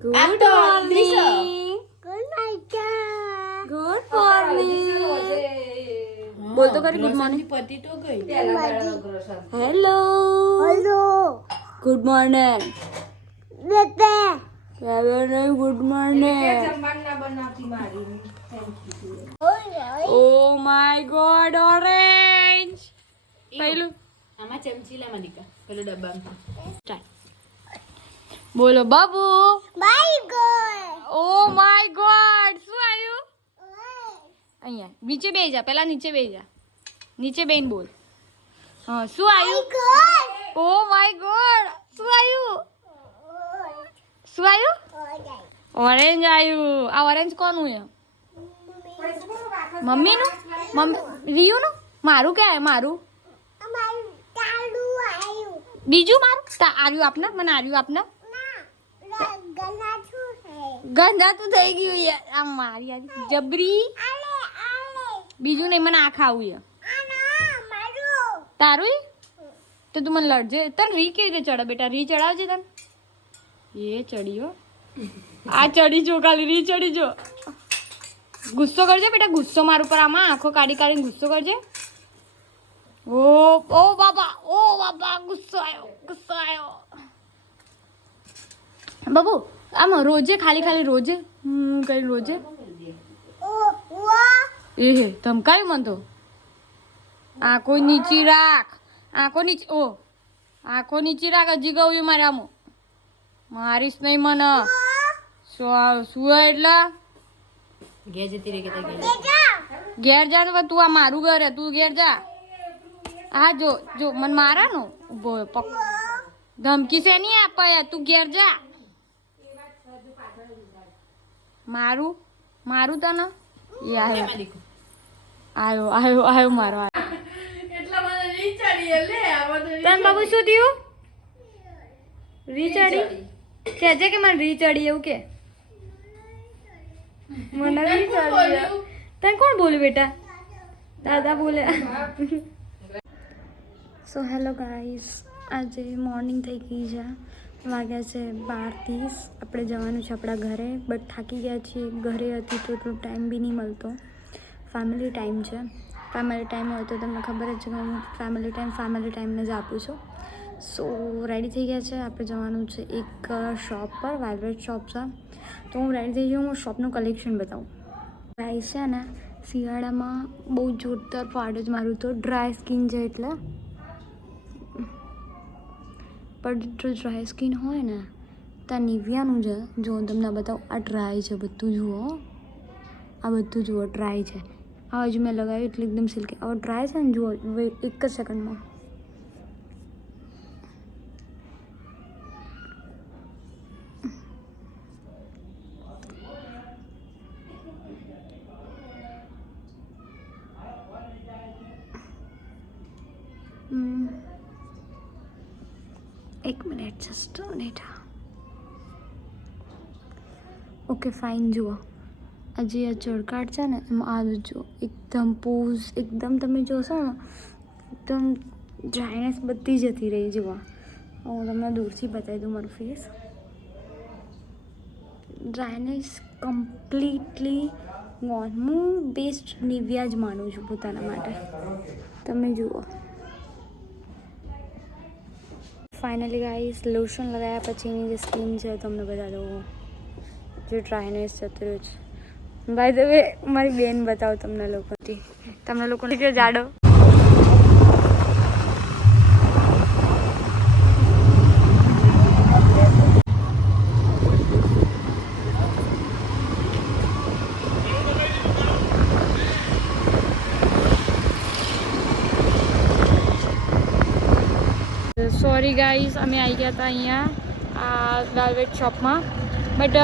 Good morning. Good morning. બોલ તો કરી good morning. Hello. Good morning. Good morning. Oh my God, orange. પહેલું આમાં ચમચી લે મનિકા પેલો ડબ્બામાં. બોલો Babu. My God. Oh my God, શું આવ્યું? અહીંયા નીચે બેસી જા, પહેલા નીચે બેસી જા. નીચે બેન બોલ. હા, શું આવ્યું? God. ઓ માય ગોડ, શું આવ્યું? શું આવ્યું? ઓરેન્જ આવ્યું. આ ઓરેન્જ કોનું છે? મમ્મીનું? મમ્મી રિયુનું? મારું ક્યાં મારું? બીજું મારું? આર્યું આપના, મને આર્યું આપના. ગંદા તો થઈ ગયું યાર. આ મારી યાર જબરી. બીજું નહીં, મને આ ખાવું છે. તારું તો તું મને લડજે. તને રી કેવી રીતે ચડે બેટા? રી ચડાવજે તને. એ ચડ્યો. આ ચડી જો, ખાલી રી ચડી જો. ગુસ્સો કરજે બેટા, ગુસ્સો માર ઉપર. આમાં આંખો કાઢી કાઢીને ગુસ્સો કરજે. ઓ બાબા, ગુસ્સો આવ્યો. બાબુ આમ રોજે ખાલી રોજે કઈ રોજે એ ધમકાયું મન તો. આંખો નીચી રાખ, આંખો નીચી રાખ. હજી ગયું મારે આમ મારીશ નહીં મને. શું એટલે ઘેર જતી રહી કે ઘેર જા ને તું. આ મારું ઘર હે, તું ઘેર જા. હા જો મને મારાનો ઉભો ધમકી છે નહીં આપે. તું ઘેર જા. મારું તને એ આવ્યો મારો. તને બાબુ શું થયું? રીચડી કહેજે કે મને રીચડી એવું કે. મને રીચડી. તને કોણ બોલ્યું બેટા? દાદા બોલે. સો હેલો ગાઈસ, આજે મોર્નિંગ થઈ ગઈ છે. વાગ્યા છે 12:30. આપણે જવાનું છે આપણા ઘરે, બટ થાકી ગયા છીએ. ઘરે હતી તો એટલો ટાઈમ બી નહીં મળતો. ફેમિલી ટાઈમ છે. ફેમિલી ટાઈમ હોય તો તમને ખબર જ છે કે હું ફેમિલી ટાઈમને જ આપું છું. સો રેડી થઈ ગયા છે. આપણે જવાનું છે એક શોપ પર, વેલ્વેટ શોપ છે. તો હું રેડી થઈ ગયું. હું શોપનું કલેક્શન બતાવું. ગાઈસ છે ને, શિયાળામાં બહુ જોરદાર ફાડ જ મારું તો. ડ્રાય સ્કિન છે એટલે. પણ જો ડ્રાય સ્કિન હોય ને તો નિવિયાનું છે. જો હું તમને બતાવું, આ ડ્રાય છે બધું. જુઓ, આ બધું જુઓ ડ્રાય છે. આ બાજુ મેં લગાવ્યું એટલે એકદમ સિલ્કી. હવે ડ્રાય છે ને, જુઓ એક જ સેકન્ડમાં. એક minute, just minute. Okay fine. જુઓ આ જે આ ચળકાટ છે ને, એમાં આ જુઓ એકદમ પોઝ, એકદમ તમે જોશો ને એકદમ ડ્રાયનેસ બધી જતી રહી. જુઓ હું તમને દૂરથી બતાવી દઉં મારું ફેસ. Dryness completely gone. હું બેસ્ટ નિવિયા જ માનું છું પોતાના માટે. તમે જુઓ. ફાઇનલી ગાઈસ, લોશન લગાવ્યા પછીની જે સ્કિન છે તમને બતા દઉં, જે ડ્રાયનેસ જતું રહ્યું છે. બાય ધ વે મારી બેન બતાવો તમને લોકોને જાડો. સોરી ગાઈસ, અમે આવી ગયા હતા અહીંયા આ વેલ્વેટ શોપમાં, બટ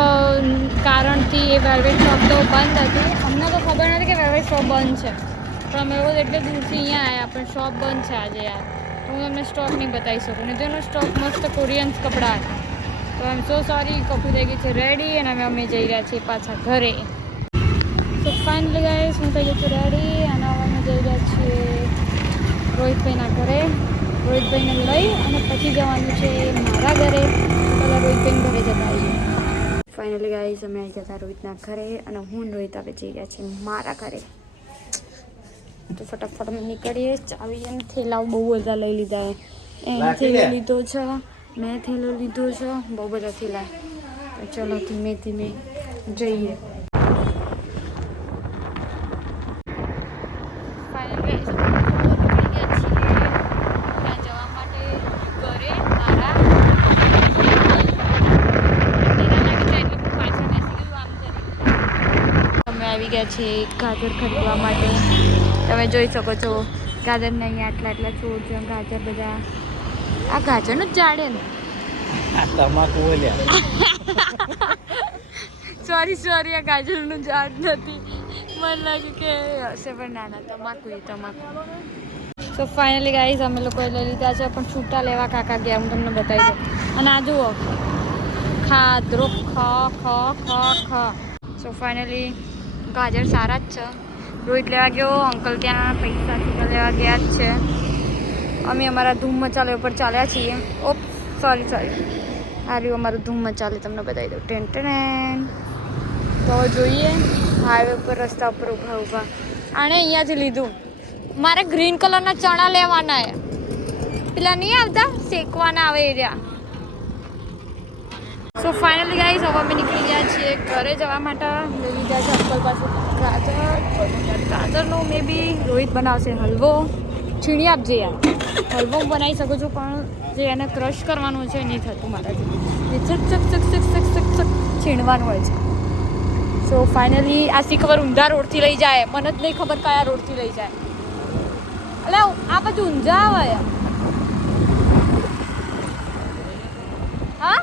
કારણથી એ વેલ્વેટ શોપ તો બંધ હતી. અમને તો ખબર નથી કે વેલ્વેટ શોપ બંધ છે, પણ અમે રોજ એટલે દૂરથી અહીંયા આવ્યા, પણ શોપ બંધ છે આજે યાર. તો હું તમને સ્ટોક નહીં બતાવી શકું. ને તેનો સ્ટોક મસ્ત કોરિયન્સ કપડાં હતા. તો આઈ એમ સો સોરી. કપડું થઈ ગઈ છે રેડી અને અમે જઈ રહ્યા છીએ પાછા ઘરે. તો ફાઇનલી ગાઈસ, હું થઈ ગઈ છું રેડી અને હવે અમે જઈ રહ્યા છીએ રોહિતભાઈના ઘરે. રોહિતભાઈને લઈ અને પછી જવાનું છે મારા ઘરે. પહેલાં રોહિતભાઈને ઘરે જતા આવીએ. ફાઇનલી ગાઈસ અમે આવી ગયા હતા રોહિતના ઘરે અને હું રોહિત આવે જઈ ગયા છે મારા ઘરે. તો ફટાફટ અમે નીકળીએ. ચાવી અને થેલાઓ બહુ બધા લઈ લીધા. એને થેલો લીધો છે, મેં થેલો લીધો છે, બહુ બધા થેલા. ચલો ધીમે ધીમે જઈએ. ફાઇનલી જવા માટે ઘરે મારા અમે આવી ગયા છીએ ગાજર ખરીદવા માટે. તમે જોઈ શકો છો ગાજરના અહીંયા આટલા આટલા છોડ છે. ગાજર બધા આ ગાજરનું જ ઝાડ ને. તમાકુ સોરી આ ગાજરનું ઝાડ નથી. મને લાગે કે હશે પણ નાના તમાકુ. તો ફાઇનલી ગાઈઝ અમે લોકોએ લઈ લીધા છે પણ છૂટા લેવા કાકા ગયા. હું તમને બતાવી દઉં. અને આ જુઓ ખાધરો ખ. સો ફાઇનલી ગાજર સારા જ છે. રોહિત લેવા ગયો, અંકલ ત્યાં પૈસા છૂટા લેવા ગયા જ છે. અમે અમારા ધૂમ મચાલે ઉપર ચાલ્યા છીએ. ઓપ સોરી આ રહ્યું અમારું ધૂમ મચાલે. તમને બતાવી દઉં. ટેન તો જોઈએ હાઈવે ઉપર રસ્તા ઉપર ઊભા આણે અહીંયાથી લીધું. મારે ગ્રીન કલરના ચણા લેવાના છે. પેલા નહીં આવતા શેકવાના આવે એરિયા. સો ફાઇનલી ગાઈસ હવે અમે નીકળી ગયા છીએ ઘરે જવા માટે. લઈ લીધા છે અંકલ પાસે ગાજરનો મે બી રોહિત બનાવશે હલવો. છીણી આપજે યાર. હલવો હું બનાવી શકું છું પણ જે એને ક્રશ કરવાનું છે નહીં થતું મારાથી. એ ચક છીણવાનું હોય છે. સો ફાઇનલી આ શી ખબર ઊંધા રોડથી લઈ જાય. મને જ નહીં ખબર કયા રોડથી લઈ જાય. એટલે આ બધું ઊંઝા આવે. હા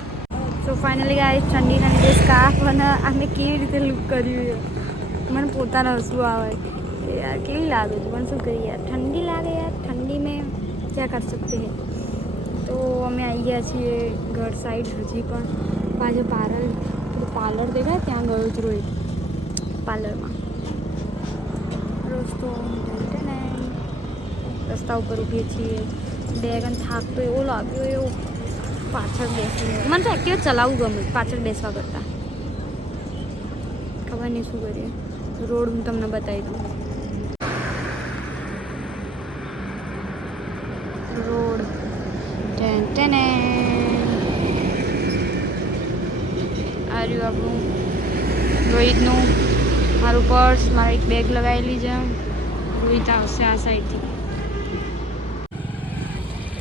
સો ફાઇનલી ગાઈસ ઠંડી સ્કાર્ફ અને આને કેવી રીતે લુક કર્યું. મને પોતાને હસવું આવે યાર કેવી લાગે છે પણ શું કરીએ યાર. ઠંડી લાગે યાર. ઠંડી મેં ક્યાં કર સકતે હૈ. તો અમે આવી ગયા છીએ ઘર સાઈડ. હજી પણ પાછળ પાર્લર દેખાય ત્યાં ગયો જ રોહિત પાર્લરમાં. રસ્તા ઉપર ઊભીએ છીએ. બેગ અને થાક તો એવો લાગ્યો એવો પાછળ બેસીને. મને તો એક્ટિવા ચલાવવું ગમે પાછળ બેસવા કરતાં. ખબર નહીં શું કરીએ. રોડ હું તમને બતાવી દઉં. રોડ ટેન આ રહ્યું આપણું રોહિતનું. મારું પર્સ, મારા એક બેગ લગાવેલી છે. રોહિત આવશે આ સાઈડથી.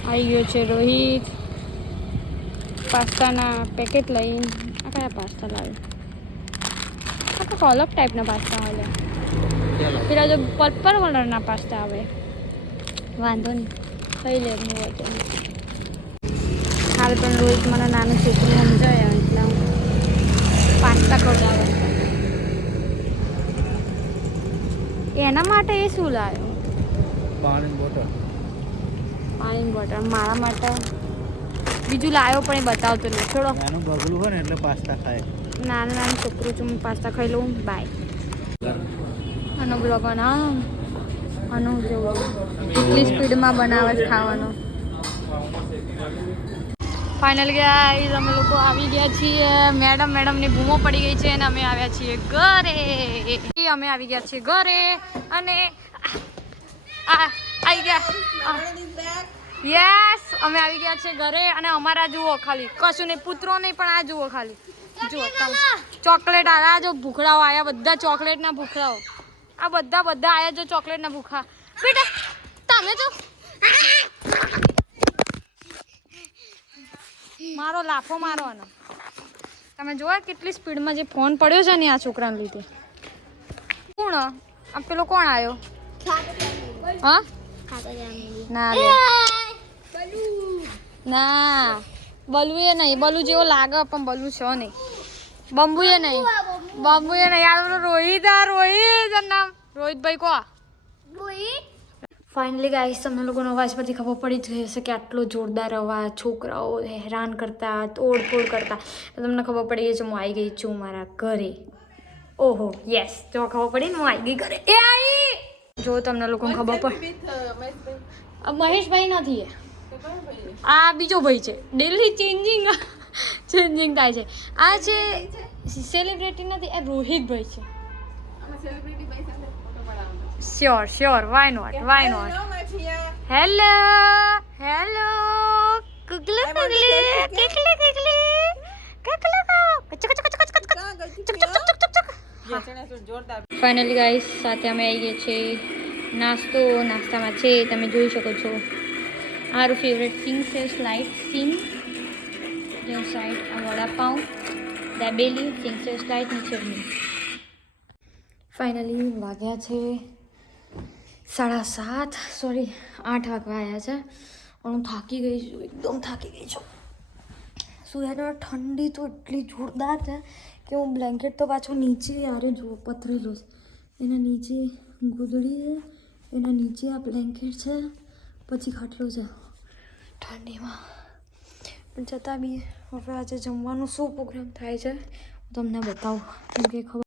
આવી ગયો છે રોહિત પાસ્તાના પેકેટ લઈને. આ કયા પાસ્તા લાવે? આ તો અલગ ટાઈપના પાસ્તા આવે. પેલા જો પર્પલ કલરના પાસ્તા આવે. વાંધો નહીં ખાઈ લે હું હોય તો. હાલ પણ રોહિત મને નાનું છોકરું સમજાય એટલે હું પાસ્તા ખવડાવે. એના માટે એ શું લાવ્યો? પાણીની બોટલ. મારા માટે બીજું લાવ્યો પણ એ બતાવતો નહીં. છોડો. નાનું બગલું હોય ને એટલે પાસ્તા ખાય. નાનું છોકરું છું. પાસ્તા ખાઈ લઉં. બાય. આનો બ્લોગ બનાવ. આનું જેવું કેટલી સ્પીડમાં બનાવે છે ખાવાનું. ફાઇનલી ગાઈઝ અમે લોકો આવી ગયા છીએ. મેડમની બૂમો પડી ગઈ છે અને અમે આવ્યા છીએ ઘરે. અમે આવી ગયા છીએ ઘરે અને આવી ગયા. યસ અમે આવી ગયા છીએ ઘરે અને અમારા જુઓ ખાલી કશું નહીં. પુત્રો નહીં પણ આ જુઓ ખાલી જુઓ ચોકલેટ આ જો ભૂખડાઓ આવ્યા. બધા ચોકલેટના ભૂખડાઓ. આ બધા આવ્યા જો ચોકલેટના ભૂખા. બેટા તમે જો મારો લાફો મારવાનો. તમે જોવા કેટલી સ્પીડમાં જે ફોન પડ્યો છે ને આ છોકરાને લીધે. કોણ આ પેલો કોણ આવ્યો? હા ના બલુ એ નહીં. બલુ જેવો લાગે પણ બલુ છે નહીં. બંબુ એ નહીં. યાર રોહિત નામ રોહિતભાઈ કો. ફાઇનલી ગાઈસ તમને લોકોનો અવાજ પરથી ખબર પડી જ ગઈ હશે કે આટલો જોરદાર અવાજ. છોકરાઓ હેરાન કરતા તોડફોડ કરતા. તમને ખબર પડી ગઈ છે હું આવી ગઈ છું મારા ઘરે. ઓહો યસ જો ખબર પડી ને હું આવી ગઈ ઘરે. એ આવી જો તમને લોકોને ખબર પડે. મહેશભાઈ નથી આ બીજો ભાઈ છે. ડેલી ચેન્જિંગ ચેન્જિંગ થાય છે. આ છે સેલિબ્રિટી નથી, આ રોહિતભાઈ છે. શ્યોર વાય નોટ હેલો કુકલી ફાઇનલી ગાઈસ સાથે અમે આવી ગયા છે નાસ્તામાં છે તમે જોઈ શકો છો મારું ફેવરેટ સિંગ છે સ્લાઇડ સિંગ જે સાઈડ આ વડાપાઉં દાબેલી સિંગ છે સ્લાઇડની ચટણી. ફાઇનલી વાગ્યા છે 8:30 વાગવા આવ્યા છે. હું થાકી ગઈ છું, એકદમ થાકી ગઈ છું. સુરતમાં ઠંડી તો એટલી જોરદાર છે કે હું બ્લેન્કેટ તો પાછો નીચે યારે જો પથરેલો છે, એના નીચે ગોદડી છે, એના નીચે આ બ્લેન્કેટ છે, પછી ખાટલો છે ઠંડીમાં. પણ છતાં બી હવે આજે જમવાનું શું પ્રોગ્રામ થાય છે હું તમને બતાવું, કેમ કે ખબર